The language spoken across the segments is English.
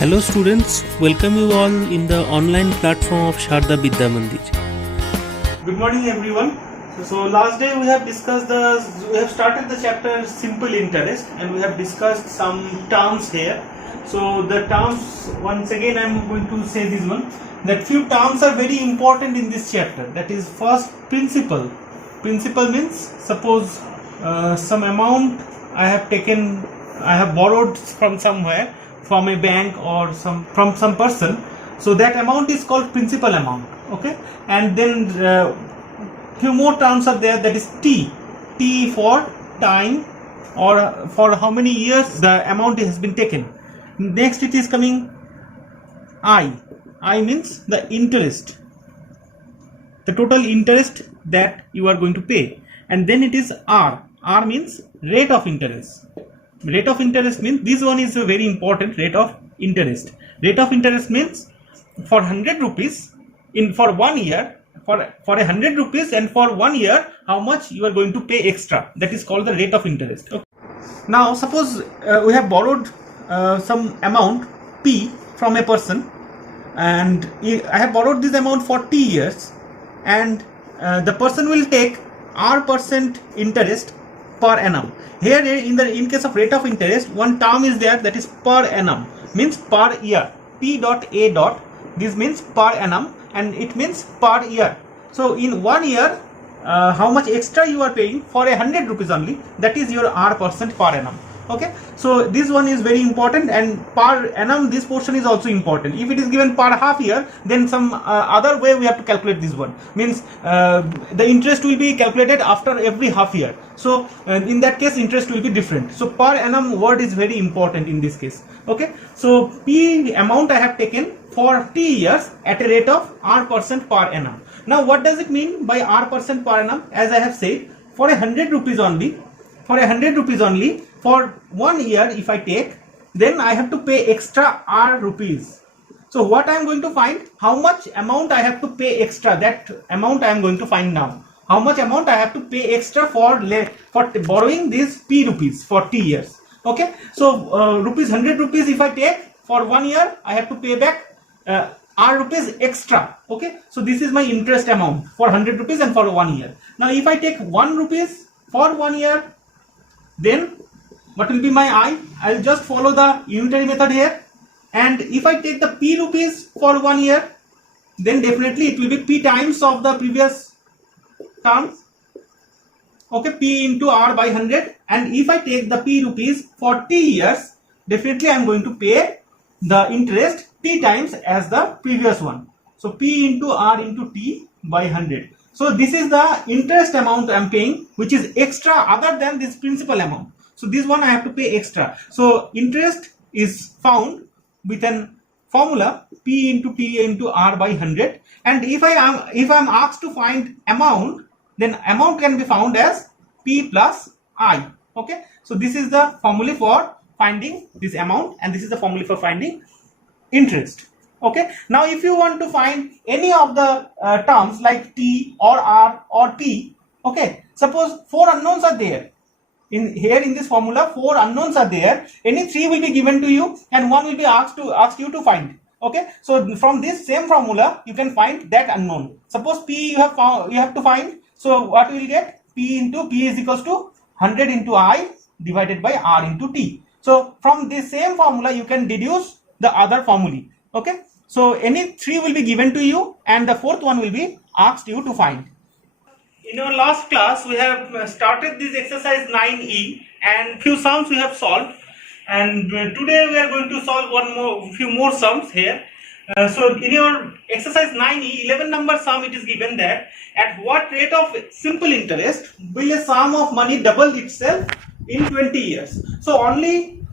Hello students, welcome you all in the online platform of Sharda Vidya Mandir. Good morning everyone. So last day we have started the chapter simple interest and we have discussed some terms here. So the terms, once again I am going to say this one, that few terms are very important in this chapter. That is, first, principal. Principal means, suppose some amount I have borrowed from somewhere, from a bank or from some person, so that amount is called principal amount. Okay, and then few more terms are there, that is T for time, or for how many years the amount has been taken. Next it is coming I means the interest, the total interest that you are going to pay. And then it is R means rate of interest. Rate of interest means, this one is a very important, rate of interest. Rate of interest means for 100 rupees for 1 year, for 100 rupees and for 1 year, how much you are going to pay extra. That is called the rate of interest. Okay. Now suppose we have borrowed some amount P from a person, and I have borrowed this amount for T years, and the person will take R% interest per annum. Here in case of rate of interest, one term is there, that is per annum, means per year. P dot A dot, this means per annum and it means per year. So in 1 year, how much extra you are paying for 100 rupees only, that is your R% per annum. Okay, so this one is very important, and per annum, this portion is also important. If it is given per half year, then some other way we have to calculate this one, means the interest will be calculated after every half year. So in that case interest will be different. So per annum word is very important in this case. Okay, so P amount I have taken for T years at a rate of R% per annum. Now what does it mean by R% per annum? As I have said, for 100 rupees only, for 1 year if I take, then I have to pay extra R rupees. So what I am going to find, how much amount I have to pay extra, that amount I am going to find now. How much amount I have to pay extra for borrowing these P rupees for T years. Okay, so 100 rupees if I take for 1 year, I have to pay back R rupees extra. Okay, so this is my interest amount for 100 rupees and for 1 year. Now if I take 1 rupees for 1 year, then what will be my I will just follow the unitary method here, and if I take the P rupees for 1 year, then definitely it will be P times of the previous terms. Okay, P into R by 100, and if I take the P rupees for T years, definitely I am going to pay the interest T times as the previous one. So P into R into T by 100. So this is the interest amount I am paying, which is extra other than this principal amount. So this one I have to pay extra. So interest is found with an formula P into T into R by 100. And if I am asked to find amount, then amount can be found as P plus I. Okay, so this is the formula for finding this amount, and this is the formula for finding interest. Okay, now if you want to find any of the terms like T or R or P, okay, suppose 4 unknowns are there. In this formula, 4 unknowns are there. Any 3 will be given to you and 1 will be asked you to find. Okay, so from this same formula you can find that unknown. Suppose P you have to find. So what we will get? P is equals to 100 into I divided by R into T. So from this same formula you can deduce the other formulae. Okay, so any 3 will be given to you and the 4th one will be asked you to find. In our last class, we have started this exercise 9E and few sums we have solved, and today we are going to solve few more sums here. So in your exercise 9E, 11 number sum, it is given that at what rate of simple interest will a sum of money double itself in 20 years. So only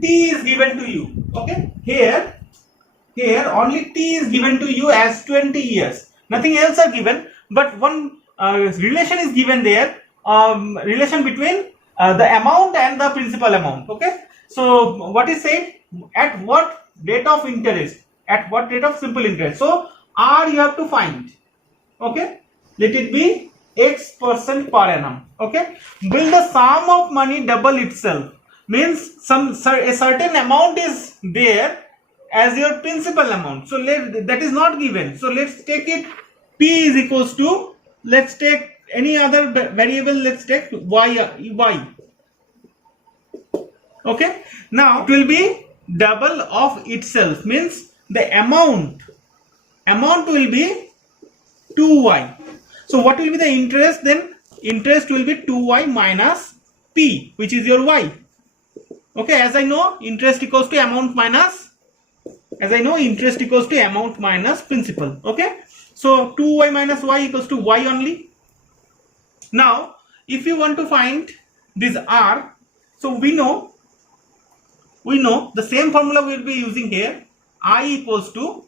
T is given to you. Okay, here only T is given to you as 20 years. Nothing else are given, but one relation is given there, relation between the amount and the principal amount. Okay, so what is said, at what rate of interest, at what rate of simple interest. So R you have to find. Okay, let it be X% per annum. Okay, will the sum of money double itself, means a certain amount is there as your principal amount. So that is not given. So let's take it. P is equals to, let's take any other variable. Let's take y. Okay. Now it will be double of itself, means the amount will be 2y. So what will be the interest then? Interest will be 2y minus p, which is your y. Okay, as I know, interest equals to amount minus principal. Okay, so 2y minus y equals to y only. Now if you want to find this r, so we know the same formula we will be using here. I equals to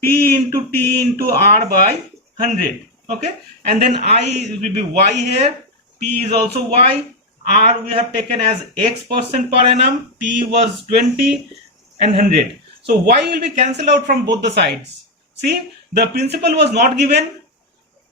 p into t into r by 100. Okay, and then I will be y here, p is also y, r we have taken as x% per annum, p was 20 and 100. So y will be cancelled out from both the sides. See, the principal was not given,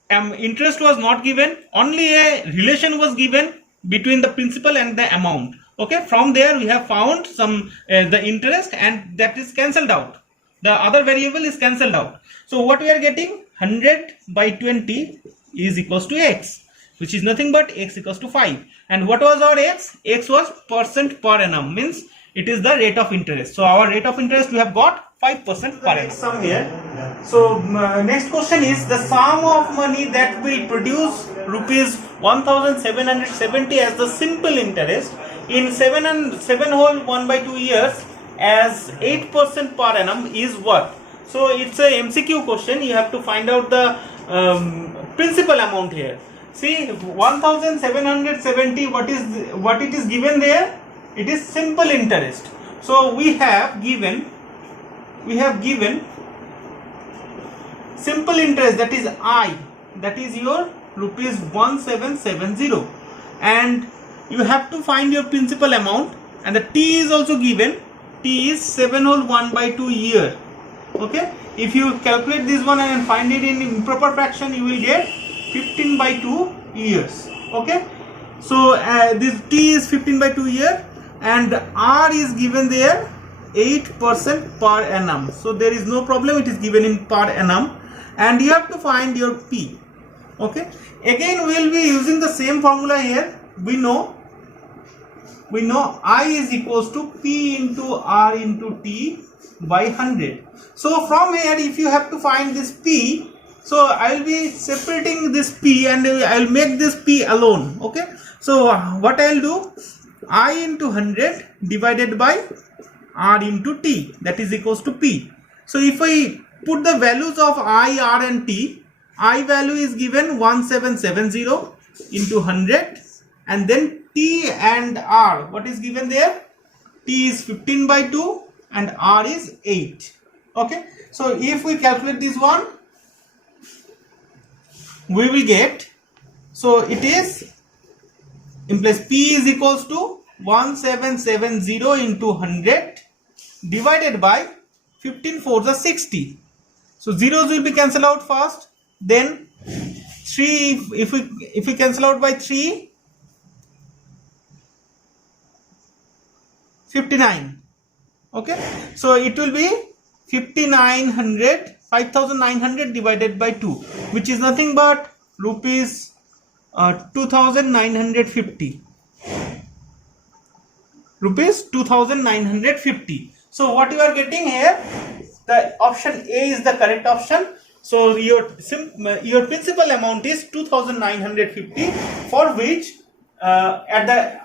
interest was not given, only a relation was given between the principal and the amount. Okay, from there we have found some the interest, and that is cancelled out. The other variable is cancelled out. So what we are getting, 100 by 20 is equals to x, which is nothing but x equals to 5. And what was our x? X was % per annum, means it is the rate of interest. So our rate of interest we have got 5% per annum. Sum here. So next question is the sum of money that will produce rupees 1770 as the simple interest in 7 whole 1 by 2 years as 8% per annum is what? So it's a MCQ question. You have to find out the principal amount here. See, 1770, what it is given there? It is simple interest. So we have given simple interest, that is I, that is your rupees 1770, and you have to find your principal amount, and the T is also given. T is 7 whole 1 by 2 year. Okay, if you calculate this one and find it in improper fraction, you will get 15 by 2 years. Okay, so this T is 15 by 2 year, and R is given there 8% per annum. So there is no problem, it is given in per annum, and you have to find your P. Okay, again we will be using the same formula here. We know I is equals to P into R into T by 100. So from here, if you have to find this P, so I will be separating this P and I will make this P alone. Okay, so what I will do, I into 100 divided by R into T, that is equals to P. So if I put the values of I, R and T, I value is given 1770 into 100, and then T and R, what is given there? T is 15 by 2 and R is 8. Okay, so if we calculate this one, we will get, so it is implies P is equals to 1770 into 100 divided by 15 4s are 60. So zeros will be cancelled out first, then 3, if we cancel out by 3, 59. Okay, so it will be 5900 divided by 2, which is nothing but rupees 2950. Rupees 2950. So what you are getting here, the option A is the correct option. So your principal amount is 2950, for which at the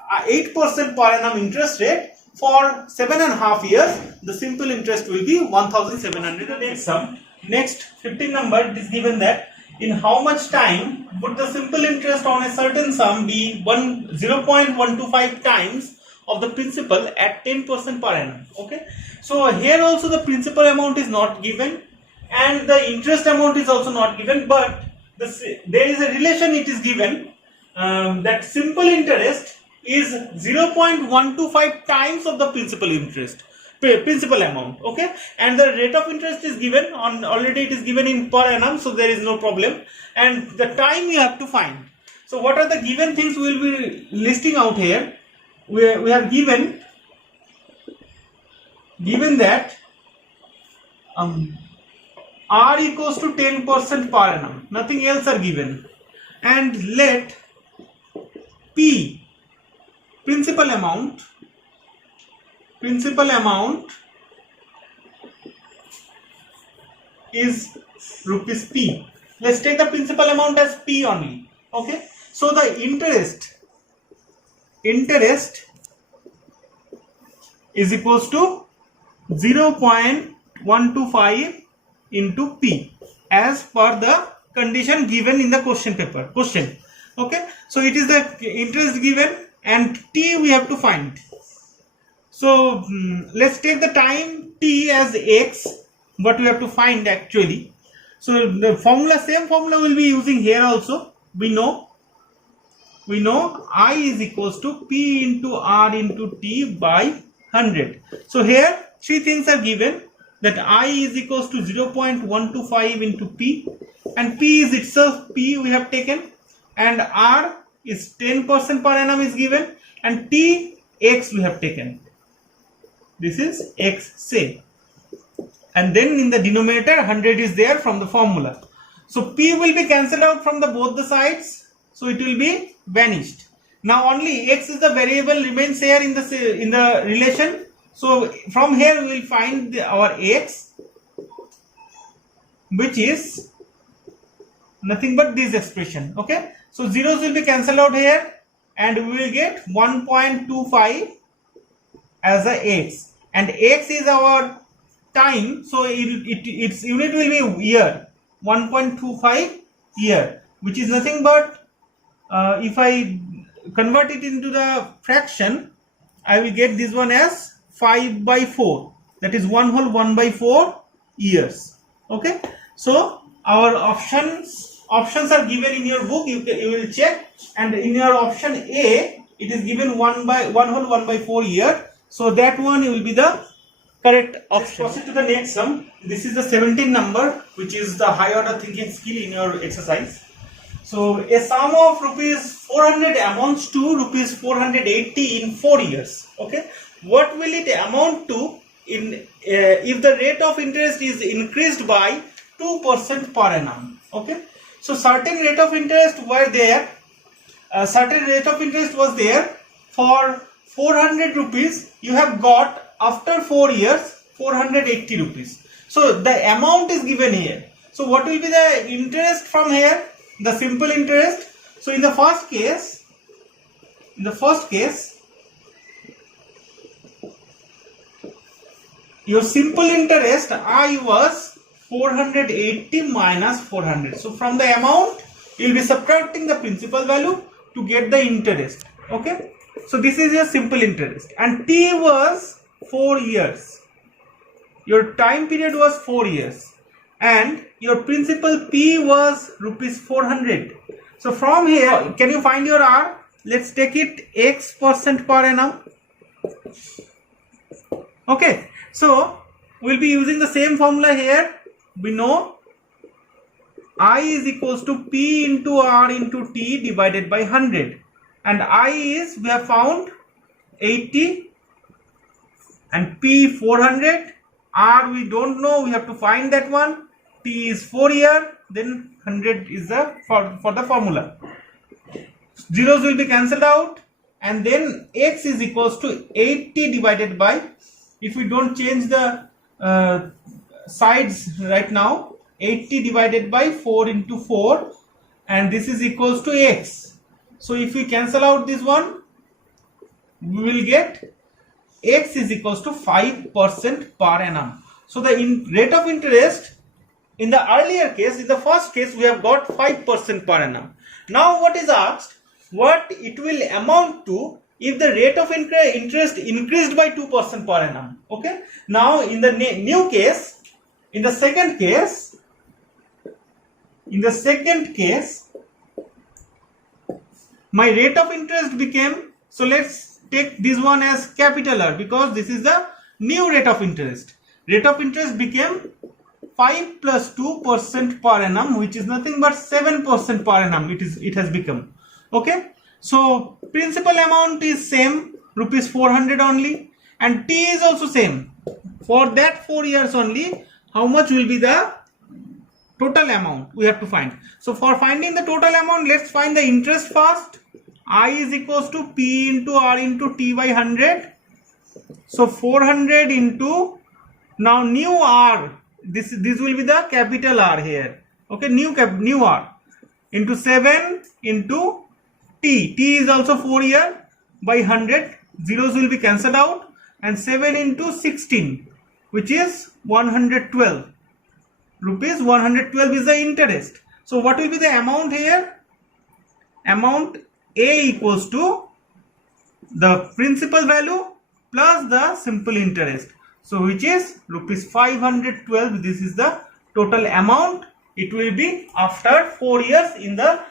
8% per annum interest rate for 7.5 years, the simple interest will be 1700. Next 15 number, it is given that in how much time would the simple interest on a certain sum be 0.125 times of the principal at 10% per annum. Okay, so here also the principal amount is not given and the interest amount is also not given, but there is a relation it is given that simple interest is 0.125 times of the principal amount. Okay, and the rate of interest is given on, already it is given in per annum, so there is no problem, and the time you have to find. So what are the given things we will be listing out here? We have given that R equals to 10% per annum, nothing else are given, and let P, principal amount is rupees P. Let's take the principal amount as P only. Okay, so the interest is equals to 0.125 into P as per the condition given in the question. Okay, so it is the interest given and T we have to find. So let's take the time T as X, what we have to find actually. So the same formula will be using here also. We know I is equals to P into R into T by 100. So here three things are given, that I is equals to 0.125 into P, and P is itself P we have taken, and R is 10% per annum is given, and T X we have taken. This is X say, and then in the denominator 100 is there from the formula. So P will be cancelled out from the both the sides, so it will be vanished. Now only X is the variable remains here in the relation. So from here we will find our X, which is nothing but this expression. Okay, so zeros will be cancelled out here, and we will get 1.25 as a X, and X is our time, so its unit will be year, 1.25 year, which is nothing but if I convert it into the fraction, I will get this one as 5 by 4, that is 1 whole 1 by 4 years. Okay, so our options are given in your book, you will check, and in your option A it is given 1 whole 1 by 4 year, so that one will be the correct option. Let's proceed to the next sum. This is the 17th number, which is the high order thinking skill in your exercise. So a sum of rupees 400 amounts to rupees 480 in 4 years. Okay, what will it amount to in if the rate of interest is increased by 2% per annum? Okay, so certain rate of interest were there. Certain rate of interest was there for 400 rupees. You have got after 4 years 480 rupees. So the amount is given here. So what will be the interest from here? The simple interest. So in the first case, your simple interest I was 480 minus 400. So from the amount you will be subtracting the principal value to get the interest. Okay, so this is your simple interest, and T was 4 years. Your time period was 4 years, and your principal P was rupees 400. So from here, can you find your R? Let's take it X% per annum. Okay, so we'll be using the same formula here. We know I is equals to P into R into T divided by 100, and I is, we have found 80, and P 400, R we don't know, we have to find that one. T is 4 year, then 100 is the for the formula. Zeros will be cancelled out, and then X is equals to 80 divided by, if we don't change the sides right now, 80 divided by 4 into 4, and this is equals to X. So if we cancel out this one, we will get X is equals to 5% per annum. So the rate of interest in the earlier case, in the first case, we have got 5% per annum. Now what is asked, what it will amount to if the rate of interest increased by 2% per annum. Okay, now in the new case, in the second case, my rate of interest became, so let's take this one as capital R, because this is the new rate of interest. Rate of interest became 5 plus 2% per annum, which is nothing but 7% per annum. It has become. Okay, so principal amount is same, rupees 400 only, and T is also same for that 4 years only. how much will be the total amount we have to find. So for finding the total amount, let's find the interest first. I is equals to P into R into T by 100. So 400 into, now new R, this will be the capital R here. Okay, new R into 7 into T. T is also 4 here by 100. Zeros will be cancelled out, and 7 into 16, which is 112 rupees. 112 is the interest. So what will be the amount here? Amount A equals to the principal value plus the simple interest. So which is rupees 512. This is the total amount. It will be after 4 years in the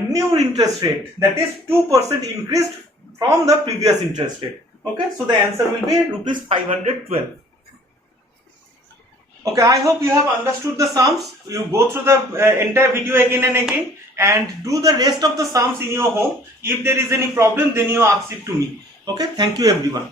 new interest rate, that is 2% increased from the previous interest rate. Okay, so the answer will be rupees 512. Okay, I hope you have understood the sums. You go through the entire video again and again and do the rest of the sums in your home. If there is any problem, then you ask it to me. Okay, thank you everyone.